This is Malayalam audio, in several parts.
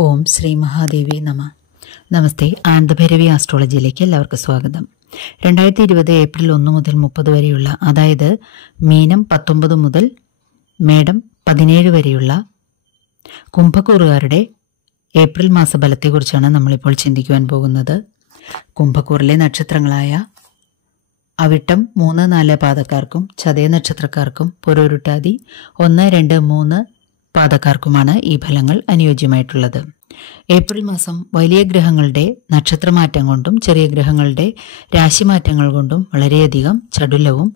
ഓം ശ്രീ മഹാദേവി നമ. നമസ്തേ. ആനന്ദഭൈരവി ആസ്ട്രോളജിയിലേക്ക് എല്ലാവർക്കും സ്വാഗതം. 2020 ഏപ്രിൽ 1 മുതൽ 30 വരെയുള്ള, അതായത് മീനം 19 മുതൽ മേടം 17 വരെയുള്ള കുംഭക്കൂറുകാരുടെ ഏപ്രിൽ മാസ ഫലത്തെക്കുറിച്ചാണ് നമ്മളിപ്പോൾ ചിന്തിക്കുവാൻ പോകുന്നത്. കുംഭക്കൂറിലെ നക്ഷത്രങ്ങളായ അവിട്ടം 3, 4 പാദക്കാർക്കും ചതയ നക്ഷത്രക്കാർക്കും പുരോരുട്ടാതി 1, 2, 3 പാദക്കാർക്കുമാണ് ഈ ഫലങ്ങൾ അനുയോജ്യമായിട്ടുള്ളത്. ഏപ്രിൽ മാസം വലിയ ഗ്രഹങ്ങളുടെ നക്ഷത്രമാറ്റം കൊണ്ടും ചെറിയ ഗ്രഹങ്ങളുടെ രാശിമാറ്റങ്ങൾ കൊണ്ടും വളരെയധികം ചടുലവും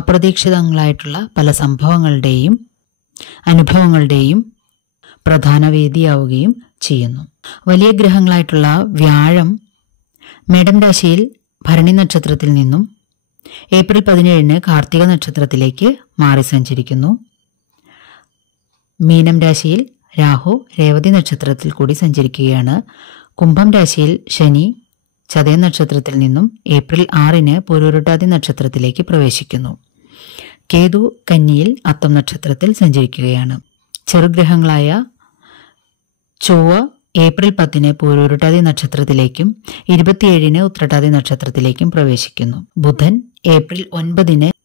അപ്രതീക്ഷിതങ്ങളായിട്ടുള്ള പല സംഭവങ്ങളുടെയും അനുഭവങ്ങളുടെയും പ്രധാന വേദിയാവുകയും ചെയ്യുന്നു. വലിയ ഗ്രഹങ്ങളായിട്ടുള്ള വ്യാഴം മേടം രാശിയിൽ ഭരണി നക്ഷത്രത്തിൽ നിന്നും ഏപ്രിൽ 17 കാർത്തിക നക്ഷത്രത്തിലേക്ക് മാറി സഞ്ചരിക്കുന്നു. മീനം രാശിയിൽ രാഹു രേവതി നക്ഷത്രത്തിൽ കൂടി സഞ്ചരിക്കുകയാണ്. കുംഭം രാശിയിൽ ശനി ചതയ നക്ഷത്രത്തിൽ നിന്നും ഏപ്രിൽ 6 പൂരോരുട്ടാതി നക്ഷത്രത്തിലേക്ക് പ്രവേശിക്കുന്നു. കേതു കന്നിയിൽ അത്തം നക്ഷത്രത്തിൽ സഞ്ചരിക്കുകയാണ്. ചെറുഗ്രഹങ്ങളായ ചൊവ്വ ഏപ്രിൽ 10 പൂരോരുട്ടാതി നക്ഷത്രത്തിലേക്കും 27 ഉത്രട്ടാതി നക്ഷത്രത്തിലേക്കും പ്രവേശിക്കുന്നു. ബുധൻ ഏപ്രിൽ 9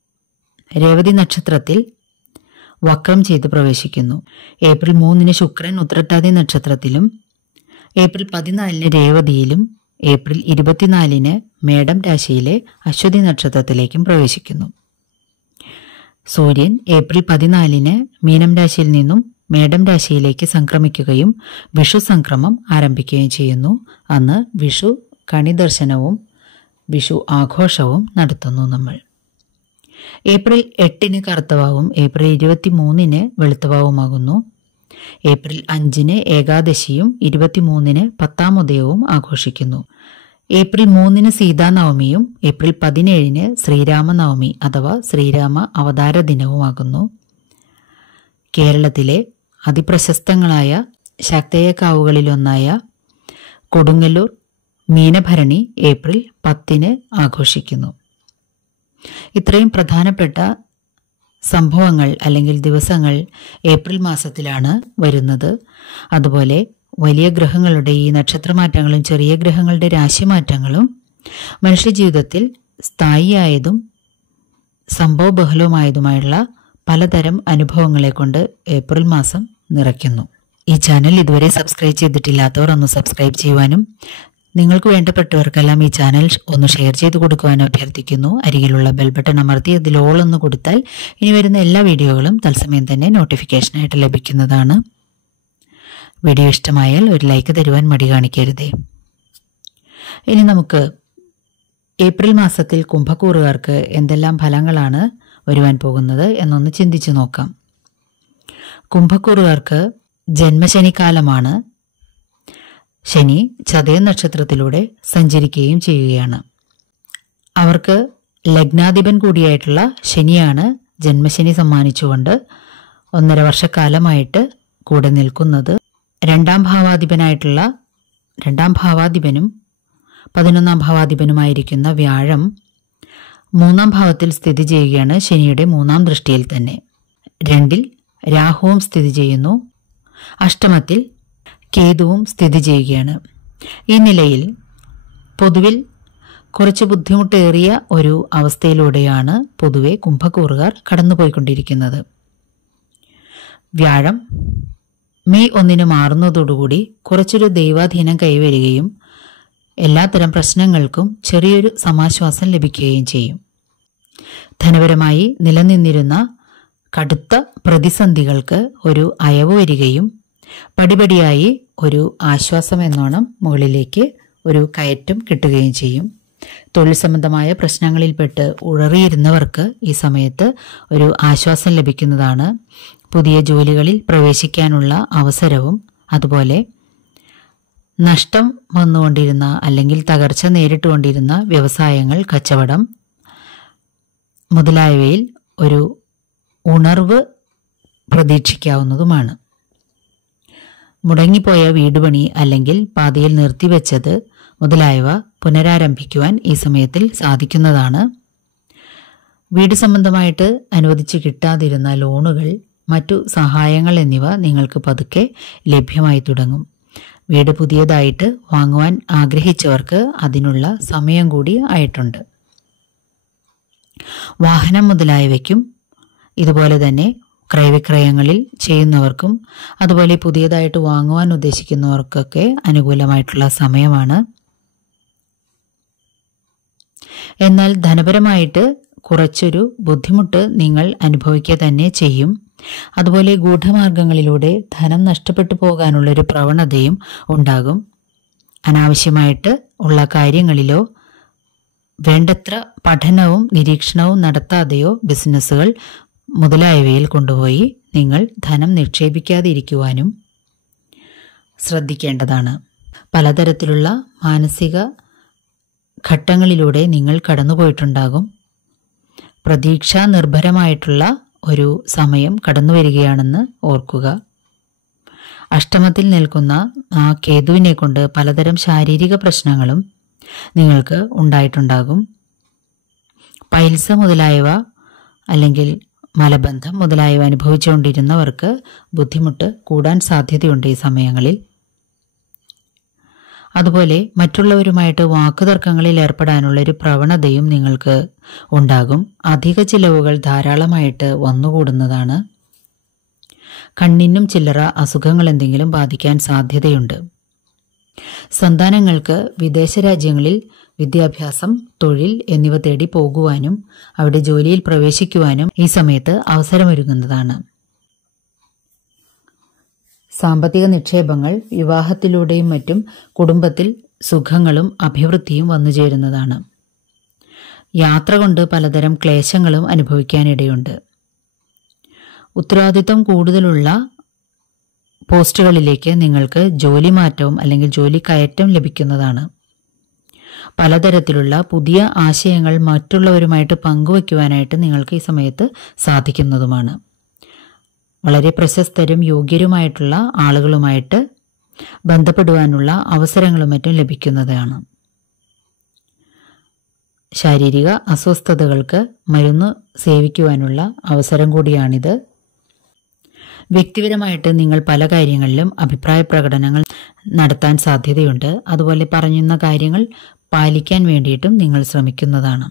രേവതി നക്ഷത്രത്തിൽ വക്രം ചെയ്ത് പ്രവേശിക്കുന്നു. ഏപ്രിൽ 3 ശുക്രൻ ഉത്രട്ടാതി നക്ഷത്രത്തിലും ഏപ്രിൽ 14 രേവതിയിലും ഏപ്രിൽ 24 മേടം രാശിയിലെ അശ്വതി നക്ഷത്രത്തിലേക്കും പ്രവേശിക്കുന്നു. സൂര്യൻ ഏപ്രിൽ 14 മീനം രാശിയിൽ നിന്നും മേടം രാശിയിലേക്ക് സംക്രമിക്കുകയും വിഷു സംക്രമം ആരംഭിക്കുകയും ചെയ്യുന്നു. അന്ന് വിഷു കണി ദർശനവും വിഷു ആഘോഷവും നടത്തുന്നു നമ്മൾ. ഏപ്രിൽ 8 കറുത്തവാവും ഏപ്രിൽ 23 വെളുത്തവാവുമാകുന്നു. ഏപ്രിൽ 5 ഏകാദശിയും 23 10-ാം ഉദയവും ആഘോഷിക്കുന്നു. ഏപ്രിൽ 3 സീതാനവമിയും ഏപ്രിൽ 17 ശ്രീരാമനവമി അഥവാ ശ്രീരാമ അവതാര ദിനവുമാകുന്നു. കേരളത്തിലെ അതിപ്രശസ്തങ്ങളായ ശക്തയക്കാവുകളിലൊന്നായ കൊടുങ്ങല്ലൂർ മീനഭരണി ഏപ്രിൽ 10 ആഘോഷിക്കുന്നു. ഇത്രയും പ്രധാനപ്പെട്ട സംഭവങ്ങൾ അല്ലെങ്കിൽ ദിവസങ്ങൾ ഏപ്രിൽ മാസത്തിലാണ് വരുന്നത്. അതുപോലെ വലിയ ഗ്രഹങ്ങളുടെ ഈ നക്ഷത്രമാറ്റങ്ങളും ചെറിയ ഗ്രഹങ്ങളുടെ രാശിമാറ്റങ്ങളും മനുഷ്യജീവിതത്തിൽ സ്ഥായിയായതും സംഭവബഹുലവുമായതുമായുള്ള പലതരം അനുഭവങ്ങളെ കൊണ്ട് ഏപ്രിൽ മാസം നിറയ്ക്കുന്നു. ഈ ചാനൽ ഇതുവരെ സബ്സ്ക്രൈബ് ചെയ്തിട്ടില്ലാത്തവർ ഒന്ന് സബ്സ്ക്രൈബ് ചെയ്യുവാനും നിങ്ങൾക്ക് വേണ്ടപ്പെട്ടവർക്കെല്ലാം ഈ ചാനൽ ഒന്ന് ഷെയർ ചെയ്ത് കൊടുക്കുവാനും അഭ്യർത്ഥിക്കുന്നു. അരികിലുള്ള ബെൽ ബട്ടൺ അമർത്തി അതിൽ ഓൾ ഒന്ന് കൊടുത്താൽ ഇനി വരുന്ന എല്ലാ വീഡിയോകളും തത്സമയം തന്നെ നോട്ടിഫിക്കേഷനായിട്ട് ലഭിക്കുന്നതാണ്. വീഡിയോ ഇഷ്ടമായാൽ ഒരു ലൈക്ക് തരുവാൻ മടി കാണിക്കരുതേ. ഇനി നമുക്ക് ഏപ്രിൽ മാസത്തിൽ കുംഭക്കൂറുകാർക്ക് എന്തെല്ലാം ഫലങ്ങളാണ് വരുവാൻ പോകുന്നത് എന്നൊന്ന് ചിന്തിച്ചു നോക്കാം. കുംഭക്കൂറുകാർക്ക് ജന്മശനിക്കാലമാണ്. ശനി ചതയ നക്ഷത്രത്തിലൂടെ സഞ്ചരിക്കുകയും ചെയ്യുകയാണ്. അവർക്ക് ലഗ്നാധിപൻ കൂടിയായിട്ടുള്ള ശനിയാണ് ജന്മശനി സമ്മാനിച്ചുകൊണ്ട് 1.5 വർഷക്കാലമായിട്ട് കൂടെ നിൽക്കുന്നത്. രണ്ടാം ഭാവാധിപനും 11ാം ഭാവാധിപനുമായിരിക്കുന്ന വ്യാഴം 3ാം ഭാവത്തിൽ സ്ഥിതി ചെയ്യുകയാണ്. ശനിയുടെ 3ാം ദൃഷ്ടിയിൽ തന്നെ 2ൽ രാഹുവും സ്ഥിതി ചെയ്യുന്നു. അഷ്ടമത്തിൽ കേതുവും സ്ഥിതി ചെയ്യുകയാണ്. ഈ നിലയിൽ പൊതുവിൽ കുറച്ച് ബുദ്ധിമുട്ടേറിയ ഒരു അവസ്ഥയിലൂടെയാണ് പൊതുവെ കുംഭക്കൂറുകാർ കടന്നുപോയിക്കൊണ്ടിരിക്കുന്നത്. വ്യാഴം മെയ് 1 മാറുന്നതോടുകൂടി കുറച്ചൊരു ദൈവാധീനം കൈവരികയും എല്ലാത്തരം പ്രശ്നങ്ങൾക്കും ചെറിയൊരു സമാശ്വാസം ലഭിക്കുകയും ചെയ്യും. ധനപരമായി നിലനിന്നിരുന്ന കടുത്ത പ്രതിസന്ധികൾക്ക് ഒരു അയവ് വരികയും പടിപടിയായി ഒരു ആശ്വാസം എന്നോണം മുകളിലേക്ക് ഒരു കയറ്റം കിട്ടുകയും ചെയ്യും. തൊഴിൽ സംബന്ധമായ പ്രശ്നങ്ങളിൽപ്പെട്ട് ഉഴറിയിരുന്നവർക്ക് ഈ സമയത്ത് ഒരു ആശ്വാസം ലഭിക്കുന്നതാണ്. പുതിയ ജോലികളിൽ പ്രവേശിക്കാനുള്ള അവസരവും അതുപോലെ നഷ്ടം വന്നുകൊണ്ടിരുന്ന അല്ലെങ്കിൽ തകർച്ച നേരിട്ടുകൊണ്ടിരുന്ന വ്യവസായങ്ങൾ, കച്ചവടം മുതലായവയിൽ ഒരു ഉണർവ് പ്രതീക്ഷിക്കാവുന്നതുമാണ്. മുടങ്ങിപ്പോയ വീടുപണി അല്ലെങ്കിൽ പാതിയിൽ നിർത്തിവെച്ചത് മുതലായവ പുനരാരംഭിക്കുവാൻ ഈ സമയത്തിൽ സാധിക്കുന്നതാണ്. വീട് സംബന്ധമായിട്ട് അനുവദിച്ച് കിട്ടാതിരുന്ന ലോണുകൾ, മറ്റു സഹായങ്ങൾ എന്നിവ നിങ്ങൾക്ക് പതുക്കെ ലഭ്യമായി തുടങ്ങും. വീട് പുതിയതായിട്ട് വാങ്ങുവാൻ ആഗ്രഹിച്ചവർക്ക് അതിനുള്ള സമയം കൂടി ആയിട്ടുണ്ട്. വാഹനം മുതലായവയ്ക്കും ഇതുപോലെ തന്നെ ക്രയവിക്രയങ്ങളിൽ ചെയ്യുന്നവർക്കും അതുപോലെ പുതിയതായിട്ട് വാങ്ങുവാൻ ഉദ്ദേശിക്കുന്നവർക്കൊക്കെ അനുകൂലമായിട്ടുള്ള സമയമാണ്. എന്നാൽ ധനപരമായിട്ട് കുറച്ചൊരു ബുദ്ധിമുട്ട് നിങ്ങൾ അനുഭവിക്കുക തന്നെ ചെയ്യും. അതുപോലെ ഗൂഢമാർഗങ്ങളിലൂടെ ധനം നഷ്ടപ്പെട്ടു പോകാനുള്ളൊരു പ്രവണതയും ഉണ്ടാകും. അനാവശ്യമായിട്ട് ഉള്ള കാര്യങ്ങളിലോ വേണ്ടത്ര പഠനവും നിരീക്ഷണവും നടത്താതെയോ ബിസിനസ്സുകൾ മുതലായവയിൽ കൊണ്ടുപോയി നിങ്ങൾ ധനം നിക്ഷേപിക്കാതിരിക്കുവാനും ശ്രദ്ധിക്കേണ്ടതാണ്. പലതരത്തിലുള്ള മാനസിക ഘട്ടങ്ങളിലൂടെ നിങ്ങൾ കടന്നുപോയിട്ടുണ്ടാകും. പ്രതീക്ഷാ നിർഭരമായിട്ടുള്ള ഒരു സമയം കടന്നു വരികയാണെന്ന് ഓർക്കുക. അഷ്ടമത്തിൽ നിൽക്കുന്ന ആ കേതുവിനെ കൊണ്ട് പലതരം ശാരീരിക പ്രശ്നങ്ങളും നിങ്ങൾക്ക് ഉണ്ടായിട്ടുണ്ടാകും. പൈൽസ മുതലായവ അല്ലെങ്കിൽ മലബന്ധം മുതലായവ അനുഭവിച്ചുകൊണ്ടിരുന്നവർക്ക് ബുദ്ധിമുട്ട് കൂടാൻ സാധ്യതയുണ്ട് ഈ സമയങ്ങളിൽ. അതുപോലെ മറ്റുള്ളവരുമായിട്ട് വാക്കുതർക്കങ്ങളിൽ ഏർപ്പെടാനുള്ളൊരു പ്രവണതയും നിങ്ങൾക്ക് ഉണ്ടാകും. അധിക ചിലവുകൾ ധാരാളമായിട്ട് വന്നുകൂടുന്നതാണ്. കണ്ണിനും ചില്ലറ അസുഖങ്ങൾ എന്തെങ്കിലും ബാധിക്കാൻ സാധ്യതയുണ്ട്. സന്താനങ്ങൾക്ക് വിദേശ രാജ്യങ്ങളിൽ വിദ്യാഭ്യാസം, തൊഴിൽ എന്നിവ തേടി പോകുവാനും അവിടെ ജോലിയിൽ പ്രവേശിക്കുവാനും ഈ സമയത്ത് അവസരമൊരുങ്ങുന്നതാണ്. സാമ്പത്തിക നിക്ഷേപങ്ങൾ വിവാഹത്തിലൂടെയും മറ്റും കുടുംബത്തിൽ സുഖങ്ങളും അഭിവൃദ്ധിയും വന്നുചേരുന്നതാണ്. യാത്ര കൊണ്ട് പലതരം ക്ലേശങ്ങളും അനുഭവിക്കാനിടയുണ്ട്. ഉത്തരവാദിത്വം കൂടുതലുള്ള പോസ്റ്റുകളിലേക്ക് നിങ്ങൾക്ക് ജോലി മാറ്റവും അല്ലെങ്കിൽ ജോലി കയറ്റം ലഭിക്കുന്നതാണ്. പലതരത്തിലുള്ള പുതിയ ആശയങ്ങൾ മറ്റുള്ളവരുമായിട്ട് പങ്കുവയ്ക്കുവാനായിട്ട് നിങ്ങൾക്ക് ഈ സമയത്ത് സാധിക്കുന്നതുമാണ്. വളരെ പ്രശസ്തരും യോഗ്യരുമായിട്ടുള്ള ആളുകളുമായിട്ട് ബന്ധപ്പെടുവാനുള്ള അവസരങ്ങളും മറ്റും ലഭിക്കുന്നതാണ്. ശാരീരിക അസ്വസ്ഥതകൾക്ക് മരുന്ന് സേവിക്കുവാനുള്ള അവസരം കൂടിയാണിത്. വ്യക്തിപരമായിട്ട് നിങ്ങൾ പല കാര്യങ്ങളിലും അഭിപ്രായ പ്രകടനങ്ങൾ നടത്താൻ സാധ്യതയുണ്ട്. അതുപോലെ പറയുന്ന കാര്യങ്ങൾ പാലിക്കാൻ വേണ്ടിയിട്ടും നിങ്ങൾ ശ്രമിക്കുന്നതാണ്.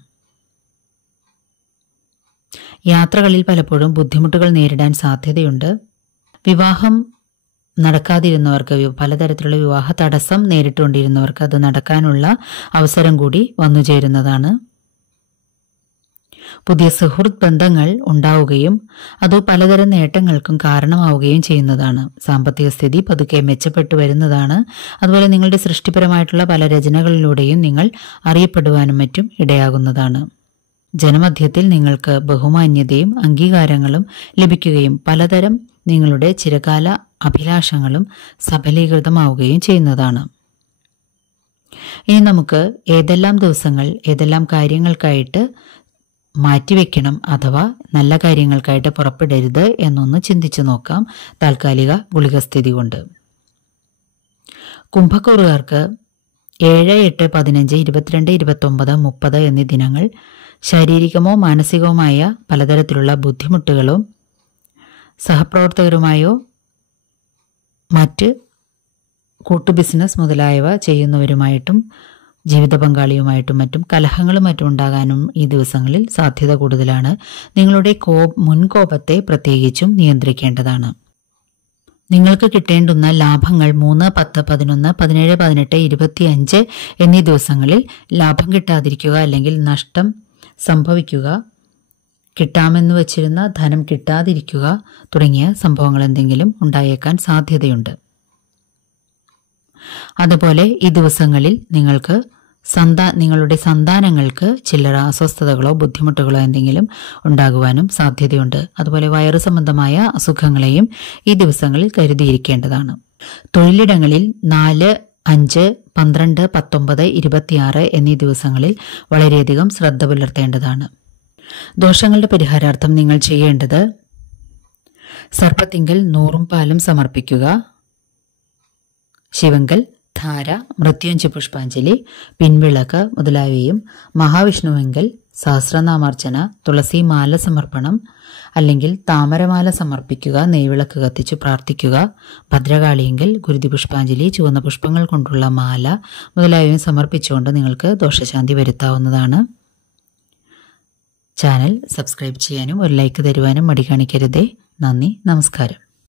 യാത്രകളിൽ പലപ്പോഴും ബുദ്ധിമുട്ടുകൾ നേരിടാൻ സാധ്യതയുണ്ട്. വിവാഹം നടക്കാതിരുന്നവർക്ക്, പലതരത്തിലുള്ള വിവാഹ തടസ്സം നേരിട്ടുകൊണ്ടിരുന്നവർക്ക് അത് നടക്കാനുള്ള അവസരം കൂടി വന്നുചേരുന്നതാണ്. പുതിയ സുഹൃത്ത് ബന്ധങ്ങൾ ഉണ്ടാവുകയും അത് പലതരം നേട്ടങ്ങൾക്കും കാരണമാവുകയും ചെയ്യുന്നതാണ്. സാമ്പത്തിക സ്ഥിതി പതുക്കെ മെച്ചപ്പെട്ടു വരുന്നതാണ്. അതുപോലെ നിങ്ങളുടെ സൃഷ്ടിപരമായിട്ടുള്ള പല രചനകളിലൂടെയും നിങ്ങൾ അറിയപ്പെടുവാനും മറ്റും ഇടയാകുന്നതാണ്. ജനമധ്യത്തിൽ നിങ്ങൾക്ക് ബഹുമാന്യതയും അംഗീകാരങ്ങളും ലഭിക്കുകയും പലതരം നിങ്ങളുടെ ചിരകാല അഭിലാഷങ്ങളും സഫലീകൃതമാവുകയും ചെയ്യുന്നതാണ്. ഇനി നമുക്ക് ഏതെല്ലാം ദിവസങ്ങൾ ഏതെല്ലാം കാര്യങ്ങൾക്കായിട്ട് മാറ്റിവെക്കണം അഥവാ നല്ല കാര്യങ്ങൾക്കായിട്ട് പുറപ്പെടരുത് എന്നൊന്ന് ചിന്തിച്ചു നോക്കാം. താൽക്കാലിക ഗുളികസ്ഥിതി കൊണ്ട് കുംഭക്കൂറുകാർക്ക് 7, 8, 15, 22, 29, 30 എന്നീ ദിനങ്ങൾ ശാരീരികമോ മാനസികവുമായ പലതരത്തിലുള്ള ബുദ്ധിമുട്ടുകളും സഹപ്രവർത്തകരുമായോ മറ്റ് കൂട്ടു ബിസിനസ് മുതലായവ ചെയ്യുന്നവരുമായിട്ടും ജീവിത പങ്കാളിയുമായിട്ടും മറ്റും കലഹങ്ങളും മറ്റും ഉണ്ടാകാനും ഈ ദിവസങ്ങളിൽ സാധ്യത കൂടുതലാണ്. നിങ്ങളുടെ മുൻകോപത്തെ പ്രത്യേകിച്ചും നിയന്ത്രിക്കേണ്ടതാണ്. നിങ്ങൾക്ക് കിട്ടേണ്ടുന്ന ലാഭങ്ങൾ 3, 10, 11, 17, 18, 25 എന്നീ ദിവസങ്ങളിൽ ലാഭം കിട്ടാതിരിക്കുക അല്ലെങ്കിൽ നഷ്ടം സംഭവിക്കുക, കിട്ടാമെന്ന് വച്ചിരുന്ന ധനം കിട്ടാതിരിക്കുക തുടങ്ങിയ സംഭവങ്ങൾ എന്തെങ്കിലും ഉണ്ടായേക്കാൻ സാധ്യതയുണ്ട്. അതുപോലെ ഈ ദിവസങ്ങളിൽ നിങ്ങൾക്ക് നിങ്ങളുടെ സന്താനങ്ങൾക്ക് ചില്ലറ അസ്വസ്ഥതകളോ ബുദ്ധിമുട്ടുകളോ എന്തെങ്കിലും ഉണ്ടാകുവാനും സാധ്യതയുണ്ട്. അതുപോലെ വയറു സംബന്ധമായ അസുഖങ്ങളെയും ഈ ദിവസങ്ങളിൽ കരുതിയിരിക്കേണ്ടതാണ്. തൊഴിലിടങ്ങളിൽ 4, 5, 12, 19, 26 എന്നീ ദിവസങ്ങളിൽ വളരെയധികം ശ്രദ്ധ പുലർത്തേണ്ടതാണ്. ദോഷങ്ങളുടെ പരിഹാരാർത്ഥം നിങ്ങൾ ചെയ്യേണ്ടത് സർപ്പത്തിങ്കൽ 100 പാലും സമർപ്പിക്കുക, ശിവങ്കൽ ധാര, മൃത്യുഞ്ജയ പുഷ്പാഞ്ജലി, പിൻവിളക്ക് മുതലായവയും, മഹാവിഷ്ണുവെങ്കിൽ സഹസ്രനാമാർച്ചന, തുളസി മാല സമർപ്പണം അല്ലെങ്കിൽ താമരമാല സമർപ്പിക്കുക, നെയ്വിളക്ക് കത്തിച്ച് പ്രാർത്ഥിക്കുക, ഭദ്രകാളിയെങ്കിൽ ഗുരുതി പുഷ്പാഞ്ജലി, ചുവന്ന പുഷ്പങ്ങൾ കൊണ്ടുള്ള മാല മുതലായവയും സമർപ്പിച്ചുകൊണ്ട് നിങ്ങൾക്ക് ദോഷശാന്തി വരുത്താവുന്നതാണ്. ചാനൽ സബ്സ്ക്രൈബ് ചെയ്യാനും ഒരു ലൈക്ക് തരുവാനും മടി കാണിക്കരുതേ. നന്ദി, നമസ്കാരം.